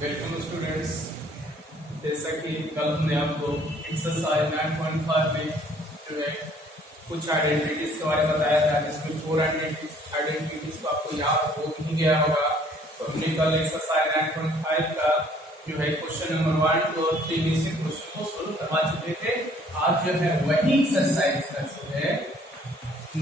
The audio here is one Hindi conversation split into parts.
Welcome students. जैसा कि कल हमने आपको एक्सरसाइज 9.5 में जो है कुछ आइडेंटिटीज के बारे में बताया था, जिसमें 4 आइडेंटिटीज को आपको याद हो ही गया होगा। तो हमने कल एक्सरसाइज 9.5 का जो है क्वेश्चन नंबर 1, 2 और 3 में से क्वेश्चन को सोल्व करवा चुके थे। आज जो है वही एक्सरसाइज का जो है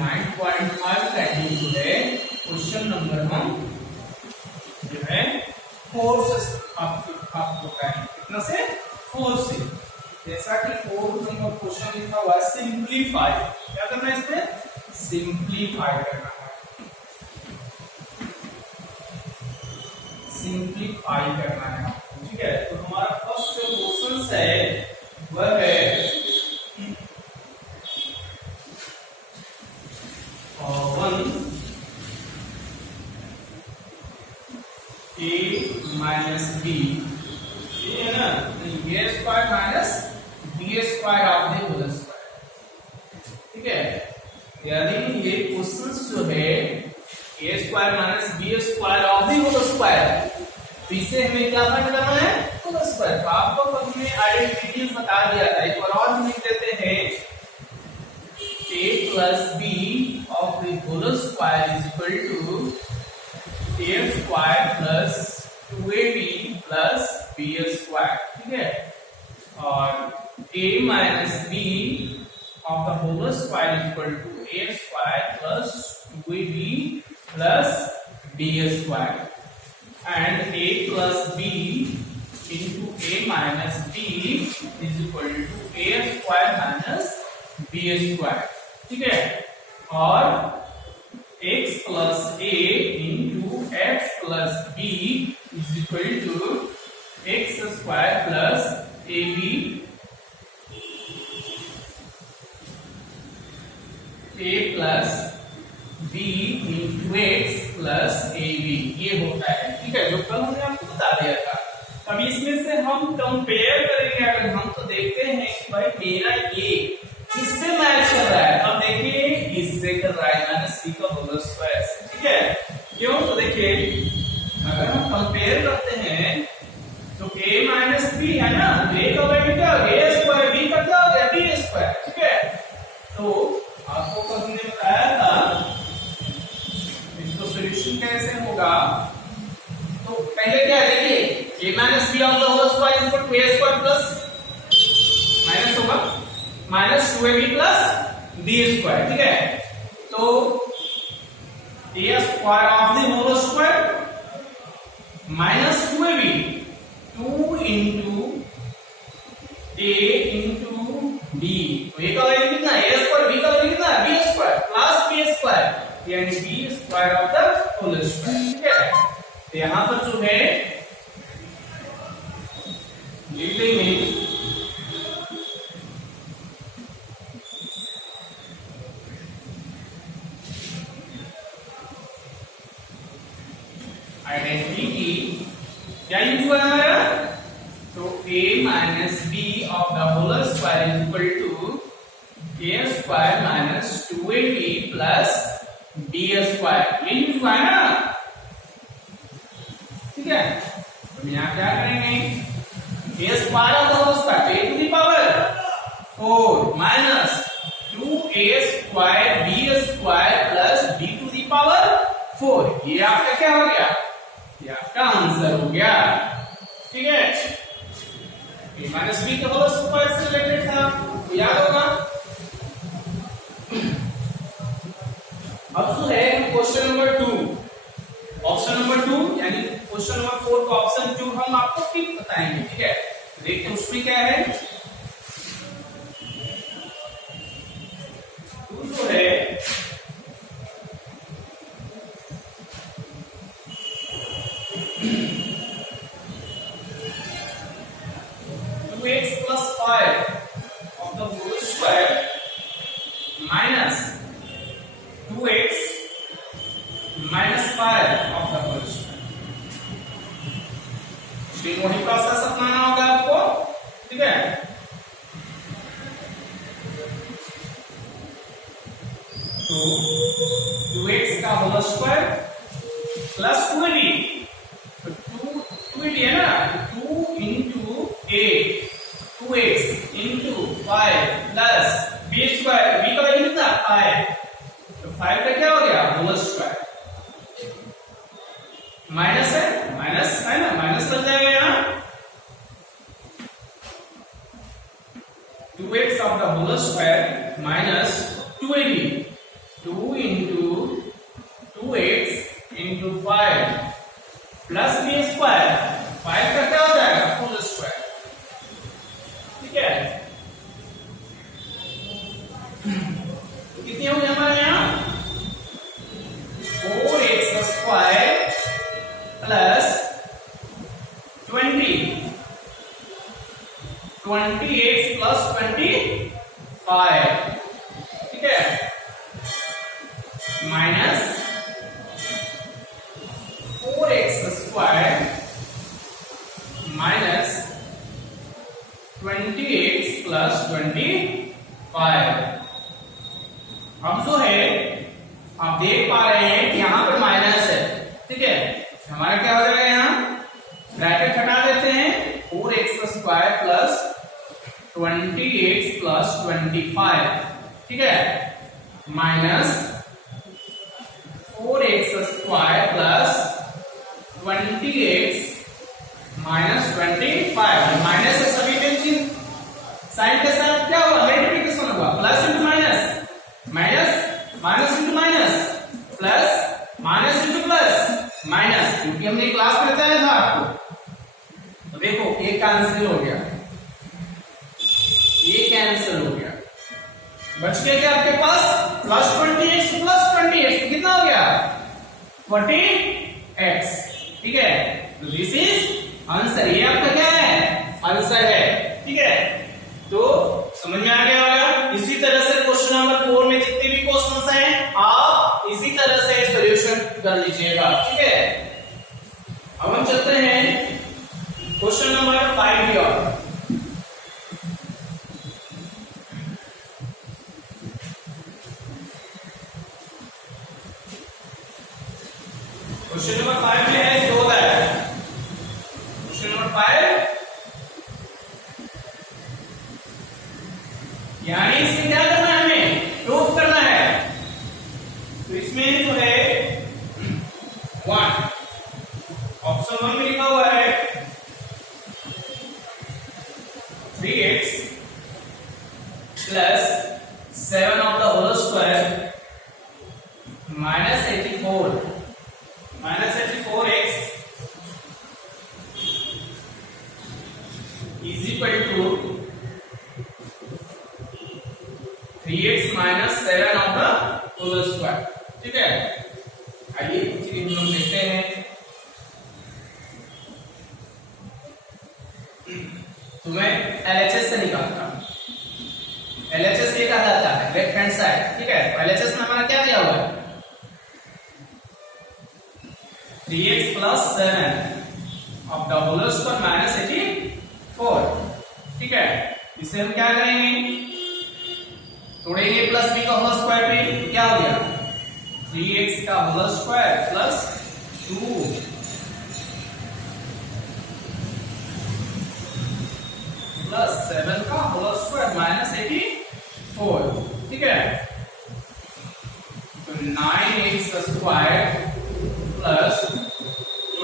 9.5 का ही जो है क्वेश्चन नंबर हम जो है 4 से आपको बताएंगे। कितना से? 4 से। जैसा कि 4 नंबर क्वेश्चन लिखा हुआ है सिंप्लीफाई। क्या करना है इसमें? सिंप्लीफाई करना है। सिंप्लीफाई करना है आपको, ठीक है। तो हमारा फर्स्ट जो क्वेश्चन है वह है 1 a माइनस बी, ये है ना, A square minus B square of the whole square, ठीक है। यानी ये क्वेश्चन जो है A square minus B square of the whole square, तो इसे हमें क्या फाइंड करना है? Whole square. तो आपको हमने आइडेंटिटीज बता दिया था, एक बार और हम लिख देते हैं a plus b of the whole square is equal to a square plus 2ab plus b square, ठीक है। और a minus b of the whole square is equal to a square plus 2ab plus b square, and a plus b into a minus b is equal to a square minus b square, ठीक है। और x plus a into x plus b is equal to x square plus ab a plus b into x plus ab, ये होता है, ठीक है, जो कल हमने आपको बता दिया था। अब इसमें से हम कंपेयर करेंगे। अगर हम तो देखते हैं कि भाई मेरा ये किससे मैच कर रहा है। अब देखिए इससे कर रहा है, माइनस सी का होल स्क्वायर, ठीक है। क्यों? तो देखिए अगर हम कंपेयर करते हैं तो a माइनस बी है ना, a का वैल्यू क्या हो गया? a स्क्वायर, b का क्या हो गया? b स्क्वायर, ठीक है। तो आपको कल हमने बताया था इसको सॉल्यूशन कैसे होगा। तो पहले क्या है, देखिए a minus B of the whole square is equal to a square plus minus होगा minus 2ab plus b square, ठीक है। तो a square of the whole square minus 2ab, 2 into a into b, तो a का वैल्यू कितना है? a स्क्वायर, b का वैल्यू कितना है? b square plus b square, यानी b square of the whole square, ठीक है। तो यहां पर जो है लिख देंगे आइडेंटिटी क्या यूज हुआ है हमारा? तो a minus B of the whole square is equal to a square minus 2ab plus b square, ये यूज हुआ है ना, ठीक है। तो यहाँ क्या करेंगे? a square of the whole square a to the power 4 minus 2a square b square plus b to the power 4, ये आपका क्या हो गया? ये आपका आंसर हो गया, ठीक है। a माइनस बी का होल स्क्वायर से रिलेटेड था, तो याद होगा। अब जो है क्वेश्चन नंबर 2, ऑप्शन नंबर 2 यानी क्वेश्चन नंबर 4 का ऑप्शन 2 हम आपको फिर बताएंगे, ठीक है। देखते हैं उसमें क्या है। जो है 2x plus 5 of the whole square minus 2x minus 5 of the whole square, मोटी प्रोसेस अपनाना होगा आपको, ठीक है। तो 2x का होल स्क्वायर प्लस 2ab, तो 2 इक्विटी है ना, 2 into 8 2x into 5 plus b square, b का वैल्यू कितना 5, तो 5 का क्या हो गया होल स्क्वायर, माइनस है ना, माइनस बन जाएगा यहाँ 2x of the whole square minus 2ab, 2 into 2x into 5 plus b square, 5 का क्या हो जाएगा होल स्क्वायर, ठीक है। कितनी हो गई हमारे यहाँ 4x square plus 20x plus 25, ठीक है, minus 4x square minus 20x plus 25। अब जो है आप देख पा रहे हैं कि यहां पर माइनस है, ठीक है, हमारा क्या हो जाएगा यहाँ ब्रैकेट हटा देते हैं 4x square plus 20x plus 25, ठीक है, minus 4x square plus 20x minus 25, minus से सभी टेंशन साइन के साथ क्या हुआ मल्टीप्लिकेशन हुआ, plus into minus, minus minus into minus, plus minus into plus minus, क्योंकि हमने क्लास में बताया था आपको। तो देखो ये कैंसिल हो गया, ये कैंसिल हो गया, बच गया क्या आपके पास प्लस 20x प्लस 20x, कितना हो गया 40x, ठीक है। तो दिस इज आंसर, ये आपका क्या है आंसर है, ठीक है। तो समझ में आ गया होगा। इसी तरह से क्वेश्चन नंबर 4 में जितने भी क्वेश्चंस हैं आप इसी तरह से सॉल्यूशन कर लीजिएगा, ठीक है। अब हम चलते हैं क्वेश्चन नंबर 5 की ओर। क्वेश्चन नंबर 5 में है जो होता है क्वेश्चन नंबर 5, यानी इसमें क्या करना है, हमें प्रूफ करना है। तो इसमें जो है 1 ऑप्शन 1 में लिखा हुआ है 3x plus 7 of the whole square minus 84x is equal to 3x minus 7 of the whole square, ठीक है। आइए चलिए हम लोग देखते हैं। तो मैं LHS से निकालता हूं, LHS ये कहा जाता है लेफ्ट हैंड साइड, ठीक है। LHS में हमारा क्या दिया हुआ है 3x plus 7 of the whole square minus 84, ठीक है। इसे हम क्या करेंगे तोड़ेंगे, प्लस b का होल स्क्वायर पे क्या हो गया 3x का होल स्क्वायर प्लस 2 प्लस 7 का होल स्क्वायर माइनस 84, ठीक है। तो 9x square plus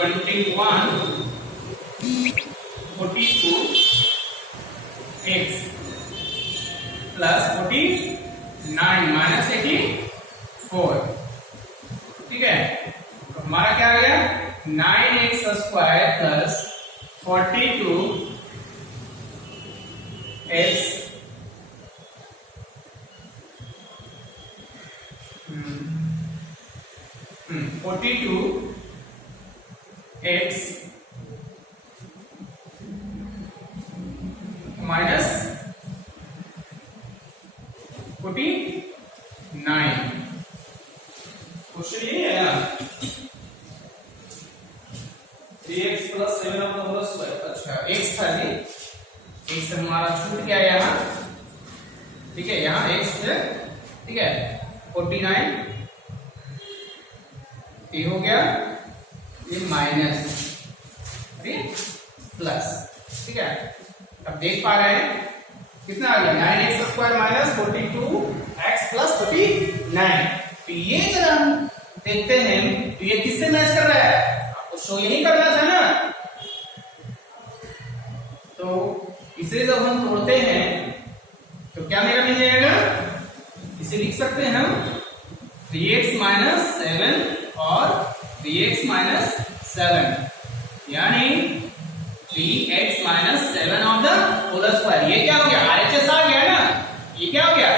21 42x plus 49 minus 84, ठीक है। तो हमारा क्या आ गया 9x square plus 42x 42x minus 49, question ये है ना 3x plus 7 of the whole square, अच्छा x था जी, x हमारा छूट गया यहाँ, ठीक है, यहाँ x है, ठीक है। 49 ये हो गया, ये माइनस, ठीक प्लस, ठीक है। अब देख पा रहे हैं कितना आ गया 9x square minus 42x plus 49। तो ये जरा हम देखते हैं तो ये किससे मैच कर रहा है, आपको शो यही करना था ना। तो इसे जब हम तोड़ते हैं तो क्या मेरा मिल जाएगा, इसे लिख सकते हैं हम 3x माइनस 7 और 3x माइनस 7 यानी 3x minus 7 of the whole square. ये क्या हो गया, RHS आ गया ना, ये क्या हो गया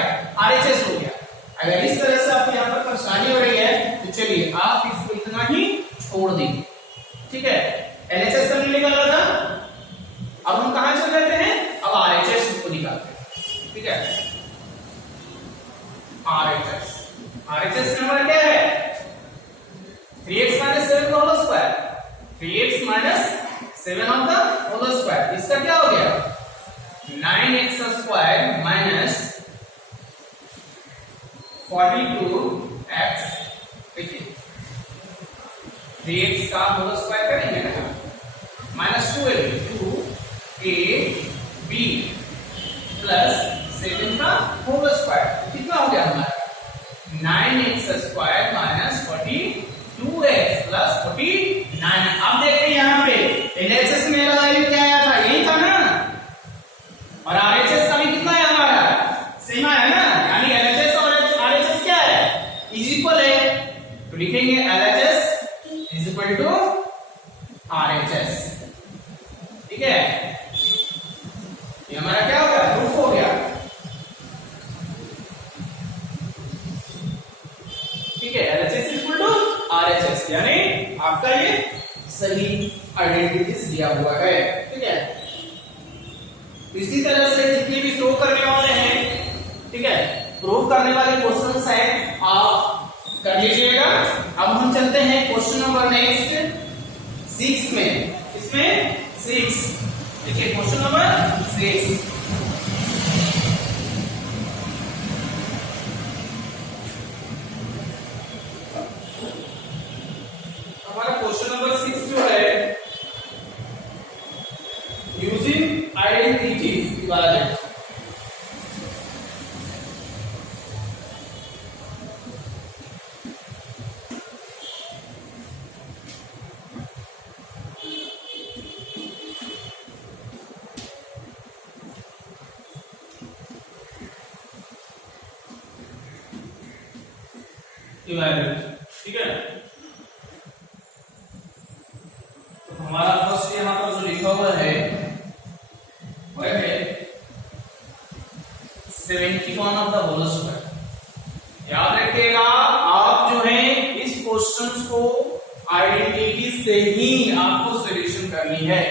RHS हो गया। अगर इस तरह से आपको यहाँ पर परेशानी हो रही है तो चलिए आप इसको इतना ही छोड़ दीजिए, ठीक है। LHS हमने निकाला था, अब हम कहां चल जाते हैं, अब RHS को निकालते हैं, ठीक है। RHS नंबर क्या है 3x माइनस 7 का whole square, 3x minus 7 of the whole square. इसका क्या हो गया 9x स्क्वायर माइनस 42x, देखिए 3x का होल स्क्वायर करेंगे ना माइनस 2ab प्लस 7 का होल स्क्वायर, कितना हो गया हमारा 9x square minus 42x plus 49। अब देखते हैं यहाँ पे LHS में मेरा वैल्यू क्या आया था, यही था ना, और RHS का भी कितना है हमारा सेम आया ना, यानी LHS और RHS क्या है इज इक्वल है। तो लिखेंगे LHS is equal to RHS, ठीक है। ये हमारा क्या हो गया, प्रूफ हो गया, ठीक है। LHS is equal to RHS यानी आपका ये सही आइडेंटिटीज दिया हुआ है, ठीक है। इसी तरह से जितने भी शो करने वाले हैं, ठीक है, प्रूव करने वाले क्वेश्चंस हैं आप कर लीजिएगा। अब हम चलते हैं क्वेश्चन नंबर नेक्स्ट 6 में, इसमें 6, देखिए क्वेश्चन नंबर 6। हमारा क्वेश्चन नंबर 6 जो है यूजिंग आइडेंटिटीज के बारे में। ठीक है, तो हमारा फर्स्ट यहां पर जो लिखा हुआ है वह है 71 ऑफ द होल स्क्वायर। याद रखिएगा आप जो है इस क्वेश्चन को आइडेंटिटी से ही आपको सॉल्यूशन करनी है।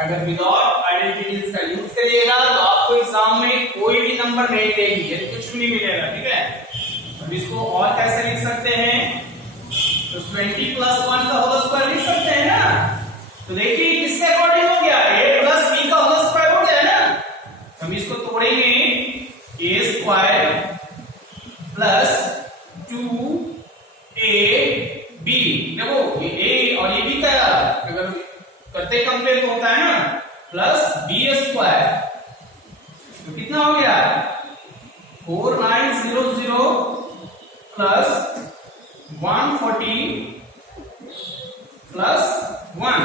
अगर विदाउट आइडेंटिटीज का यूज करिएगा तो आपको एग्जाम में कोई भी नंबर नहीं मिलेगी, कुछ भी नहीं मिलेगा, ठीक है। अब इसको और कैसे लिख सकते हैं, तो 20 प्लस 1 का होल स्क्वायर लिख सकते हैं ना। तो देखिए किसके अकॉर्डिंग हो गया, a प्लस b का होल स्क्वायर हो गया ना। हम इसको तोड़ेंगे a स्क्वायर प्लस 2ab, देखो ये a और ये b का अगर करते कंपेयर तो होता है ना, प्लस b स्क्वायर, तो कितना हो गया 4900 प्लस 140 प्लस 1,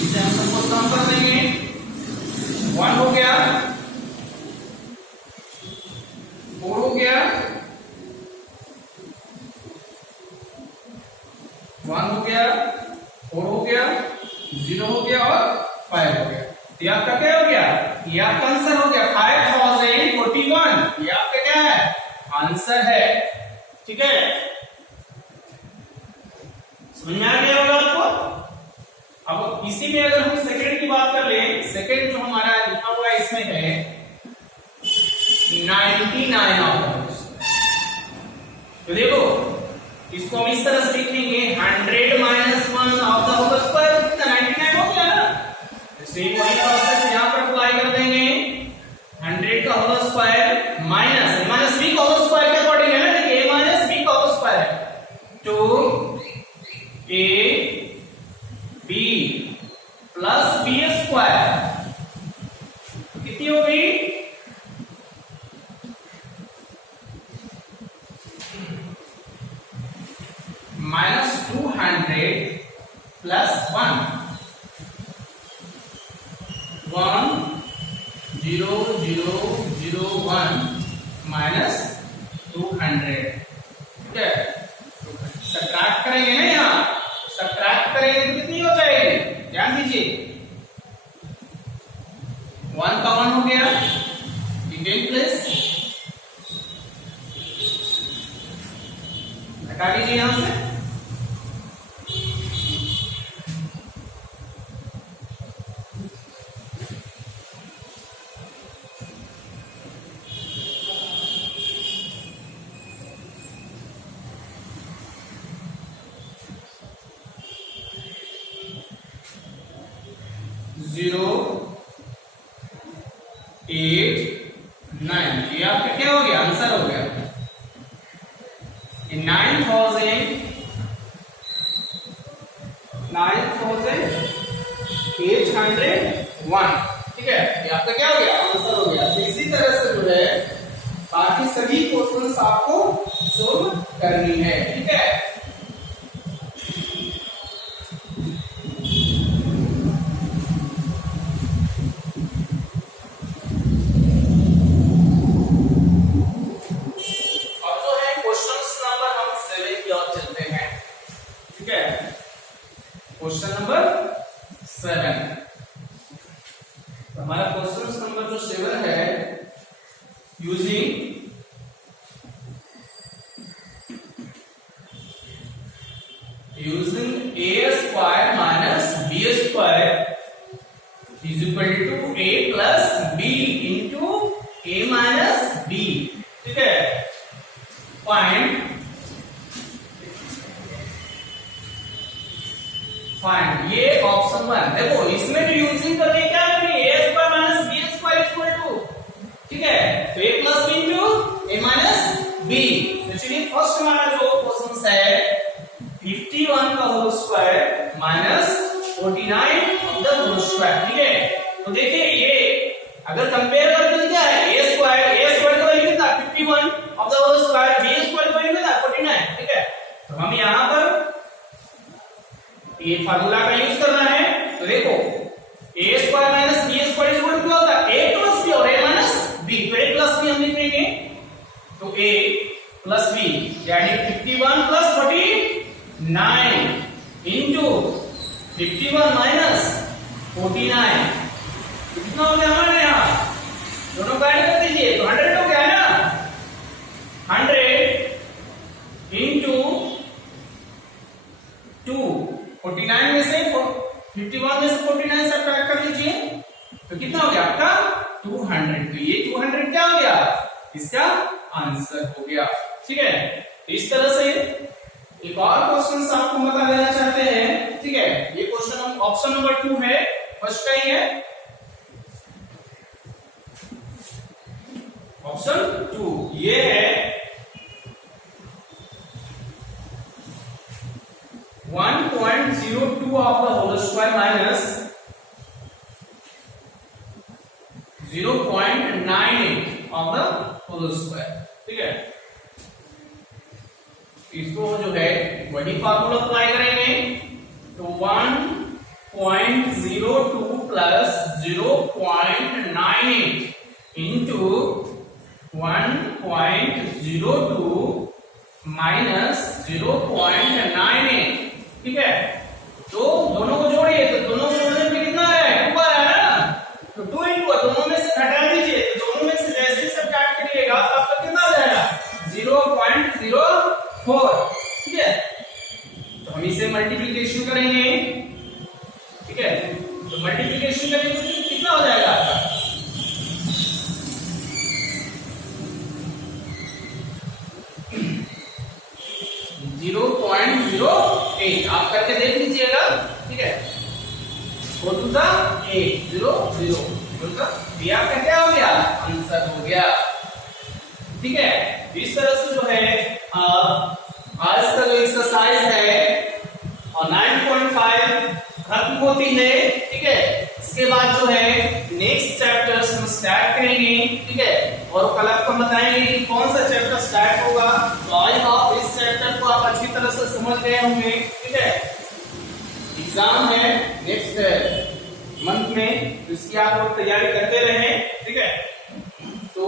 इसे हम सबको सम कर देंगे, 1 हो गया, 4 हो गया, 1 हो गया, 4 हो गया, 0 हो गया और 5 हो गया। तो ये आपका क्या हो गया, ये आपका आंसर हो गया 5041। ये आपका क्या है आंसर है, ठीक है। समझ में आ गया होगा आपको। अब इसी में अगर हम सेकंड की बात कर ले, सेकंड जो हमारा लिखा हुआ है इसमें है 99 ऑफ, तो देखो इसको हम इस तरह से लिखेंगे 100 minus 1 of the whole square, कितना 99 हो गया ना। सेम वही प्रोसेस यहां पर अप्लाई कर देंगे, 100 का whole square minus minus b का होल स्क्वायर के अकॉर्डिंग है ना, देखिए a माइनस b का होल स्क्वायर है, तो a b plus b square कितनी हो गई, -200 प्लस 1 -200, ठीक है। सब्ट्रैक्ट करेंगे ना, यहाँ सब्ट्रैक्ट करेंगे तो कितनी हो जाएगी, ध्यान दीजिए, 1 का 1 हो गया, इन प्लेस हटा दीजिए यहां से, जीरो 8 9, ये आपका क्या हो गया, आंसर हो गया 9801, ठीक है, ये आपका क्या हो गया, आंसर हो गया। तो इसी तरह से जो है बाकी सभी क्वेश्चंस आपको सोल्व करनी है, ठीक है। क्वेश्चन नंबर 7, तो हमारा क्वेश्चन नंबर जो 7 है, using a square minus b square is equal to a plus b into a minus b, ठीक है। फाइंड ये ऑप्शन 1, देखो इसमें भी यूजिंग करके क्या करनी है, a square minus b square equal to, ठीक है, तो a plus b into a minus b। तो चलिए फर्स्ट हमारा जो क्वेश्चन है 51 का whole square minus 49 of the whole square, ठीक है। तो देखिए ये अगर कंपेयर करके क्या है, a स्क्वायर का वैल्यू कितना 51 of the whole square, b square का वैल्यू कितना 49, ठीक है। तो हम यहां पर ये फार्मूला का यूज करना है, तो देखो a square minus b square equal to क्या होता है, a प्लस b और a माइनस b, तो a प्लस b हम लिखेंगे, तो a प्लस b यानी 51 प्लस 49 इंटू 51 माइनस 49, कितना हो गया हमारे यहाँ, दोनों को ऐड कर दीजिए तो 100 हो गया ना, 100 इंटू 2, 49 में से 51 में से 49 सब्ट्रैक्ट कर लीजिए तो कितना हो गया आपका 200, तो ये 200 क्या हो गया, इसका आंसर हो गया, ठीक है। इस तरह से एक और क्वेश्चन आपको बता देना चाहते हैं, ठीक है। ये क्वेश्चन ऑप्शन नंबर 2 है, फर्स्ट का ही है, ऑप्शन 2 ये है 1.02 of the whole square minus 0.98 of the whole square, ठीक है। इसको जो है वही फार्मूला अप्लाई करेंगे, तो 1.02 प्लस 0.98 इंटू 1.02 माइनस 0.98, ठीक है। तो दोनों को जोड़िए, तो दोनों को जोड़ने में कितना है, 2 आ रहा है ना, तो 2 इंटू दोनों में से घटा दीजिए, तो दोनों में से जैसे सब्ट्रैक्ट करिएगा तो आपका कितना आ जाएगा 0.04, ठीक है। तो हम इसे मल्टीप्लिकेशन करेंगे, ठीक है, तो मल्टीप्लिकेशन करेंगे तो कितना हो जाएगा आपका 0.08, आप करके देख लीजिएगा, ठीक है। 4 2 8 0 0, ये आपका क्या हो गया, आंसर हो गया, ठीक है। इस तरह से जो है आज का जो एक्सरसाइज है और 9.5 खत्म होती है, ठीक है। इसके बाद जो है नेक्स्ट चैप्टर्स हम स्टार्ट करेंगे, ठीक है। और कल आपको बताएंगे कि कौन सा चैप्टर स्टार्ट होगा। तो आई होप इस चैप्टर को आप अच्छी तरह से समझ गए होंगे, ठीक है। एग्जाम है नेक्स्ट मंथ में, तो इसकी आप लोग तैयारी करते रहे, ठीक है। तो